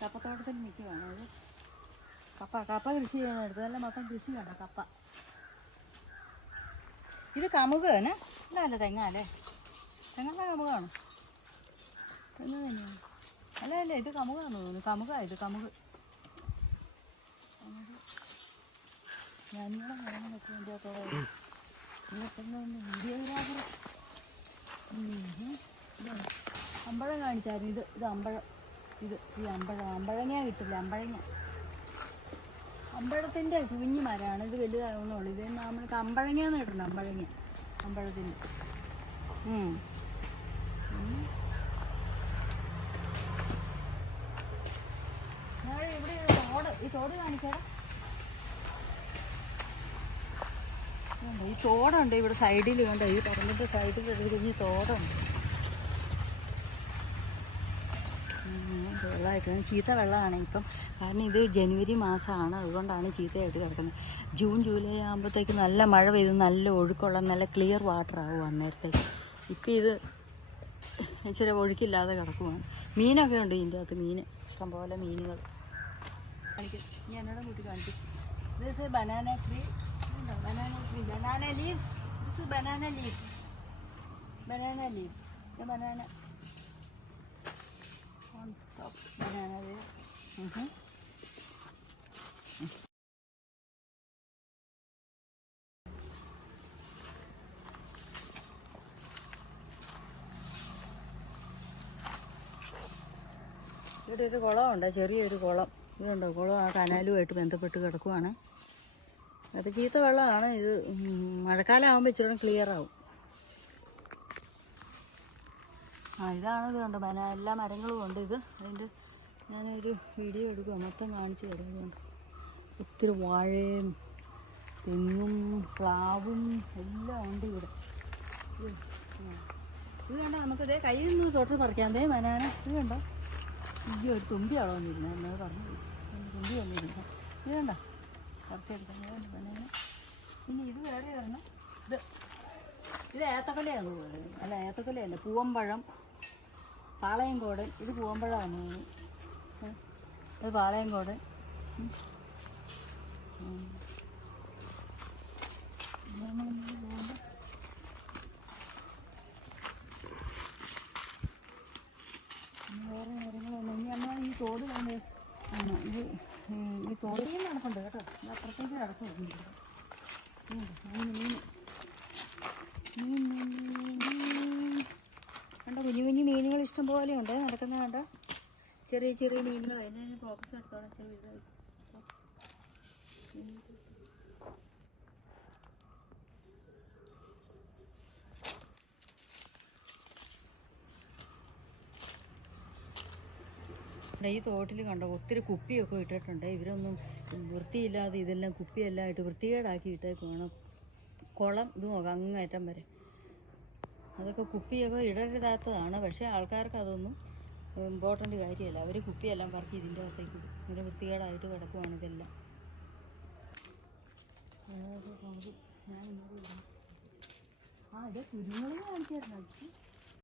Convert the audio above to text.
കപ്പത്തോട്ടത്തിൽ നിൽക്കുകയാണ്. അത് കപ്പ കൃഷി ചെയ്യണം. എടുത്തതെല്ലാം മൊത്തം കൃഷി വേണം. കപ്പ ഇത് കമുക് തന്നെ. ഇതല്ലേ തെങ്ങല്ലേ? തെങ്ങ കമുകാണ്. തെങ്ങ് തന്നെയാണ്. അല്ല ഇത് കമുകാന്ന് തോന്നുന്നു. ഇത് കമുക്. ഞാനിവിടെ നടന്നു വെച്ച് അതിൻ്റെ അകത്തോടെ വീഡിയോഗ്രാഫർ അമ്പഴം കാണിച്ചായിരുന്നു. ഇത് അമ്പഴം. ഈ അമ്പഴങ്ങ കിട്ടില്ല. അമ്പഴത്തിൻ്റെ കുഞ്ഞു മരമാണ്. ഇത് വലുതാകുന്നുള്ളൂ. ഇത് നമ്മൾക്ക് അമ്പഴങ്ങയെന്ന് കിട്ടുന്നു. അമ്പഴത്തിൻ്റെ ഇവിടെ ഈ തോട് കാണിച്ചാൽ ഈ തോടുണ്ട്. ഇവിടെ സൈഡിൽ വേണ്ട. ഈ പറമ്പിൻ്റെ സൈഡിൽ ഒരു കുഞ്ഞ് തോടുണ്ട്. വെള്ളമായിട്ട് ചീത്ത വെള്ളമാണ് ഇപ്പം. കാരണം ഇത് ജനുവരി മാസമാണ്. അതുകൊണ്ടാണ് ചീത്തയായിട്ട് കിടക്കുന്നത്. ജൂൺ ജൂലൈ ആകുമ്പോഴത്തേക്ക് നല്ല മഴ പെയ്ത് നല്ല ഒഴുക്കുള്ള നല്ല ക്ലിയർ വാട്ടർ ആവും അന്നേരത്തേക്ക്. ഇപ്പം ഇത് ഇച്ചിരി ഒഴുക്കില്ലാതെ കിടക്കുവാണ്. മീനൊക്കെ ഉണ്ട് ഇതിൻ്റെ അകത്ത്. ഇഷ്ടംപോലെ മീനുകൾ കാണിക്കും. ഞാൻ എന്നോട് കൂട്ടി കാണിക്കും. This is banana tree. Banana leaves. This is banana leaves. Banana leaves. The banana on top. Banana there. ഇവിടെ ഒരു കുളമുണ്ട്. ചെറിയൊരു കുളം. ഇതുണ്ടോ? കുളം ആ കനാലുമായിട്ട് ബന്ധപ്പെട്ട് കിടക്കുവാണ്. അപ്പോൾ ചീത്ത വെള്ളമാണ് ഇത്. മഴക്കാലം ആകുമ്പോൾ ഇച്ചിരി ക്ലിയർ ആവും. ഇതാണ്. ഇത് കണ്ടോ? എല്ലാ മരങ്ങളും ഉണ്ട്. അതിൻ്റെ ഞാനൊരു വീഡിയോ എടുക്കുക. മൊത്തം കാണിച്ചു തരാം. അതുകൊണ്ട് ഒത്തിരി വാഴയും തെങ്ങും പ്ലാവും എല്ലാം ഉണ്ട് ഇവിടെ. ഇത് കണ്ടോ? നമുക്കിതേ കയ്യിൽ നിന്ന് തൊട്ട് പറിക്കാം. ബനാന. ഇത് കണ്ടോ? ഈ ഒരു തുമ്പി അളവന്നിരുന്നു. എന്നത് പറഞ്ഞു. തുമ്പി വന്നിരുന്നു. ഇത് കണ്ടോ? പറിച്ചെടുക്കാൻ ബനാന. പിന്നെ ഇത് വേറെ വരണം. ഇത് ഏത്തക്കൊലയാണെന്ന് പറയുന്നത്. അല്ല, ഏത്തക്കൊലയല്ല, പൂവമ്പഴം, പാളയംകോടൻ. ഇത് പൂവമ്പഴമാണ്. ഇത് പാളയംകോടൻ. വേറെ കാര്യങ്ങളൊന്നും ഇനി നമ്മൾ ഈ തോട് കൊണ്ട് ഈ തോടിയും നടക്കുന്നുണ്ട് കേട്ടോ. അപ്പുറത്തേക്ക് കിടക്കുന്നുണ്ട്. കണ്ടോ? കുഞ്ഞു കുഞ്ഞു മീനുകൾ ഇഷ്ടം പോലെ ഉണ്ട്. നടക്കുന്ന കണ്ട ചെറിയ ചെറിയ മീനുകൾ. അതിന് ഫോക്കസ് എടുത്തോളാം. ചെറിയ ഈ തോട്ടിൽ കണ്ടോ? ഒത്തിരി കുപ്പിയൊക്കെ ഇട്ടിട്ടുണ്ട്. ഇവരൊന്നും വൃത്തിയില്ലാതെ ഇതെല്ലാം കുപ്പിയെല്ലാം ഇട്ട് വൃത്തികേടാക്കി ഇട്ടേക്കുവാണ്. കുളം ഇത് നോക്കാം അങ്ങേറ്റം വരെ. അതൊക്കെ കുപ്പിയൊക്കെ ഇടരുതാത്തതാണ്. പക്ഷേ ആൾക്കാർക്ക് അതൊന്നും ഇമ്പോർട്ടൻ്റ് കാര്യമല്ല. അവർ കുപ്പിയെല്ലാം പറക്കി ഇതിൻ്റെ അകത്തേക്ക് ഇടും. ഇങ്ങനെ വൃത്തികേടായിട്ട് കിടക്കുവാണ് ഇതെല്ലാം. ഞാൻ ഇതേ കുരുമുളക് കാണിച്ചായിരുന്നു.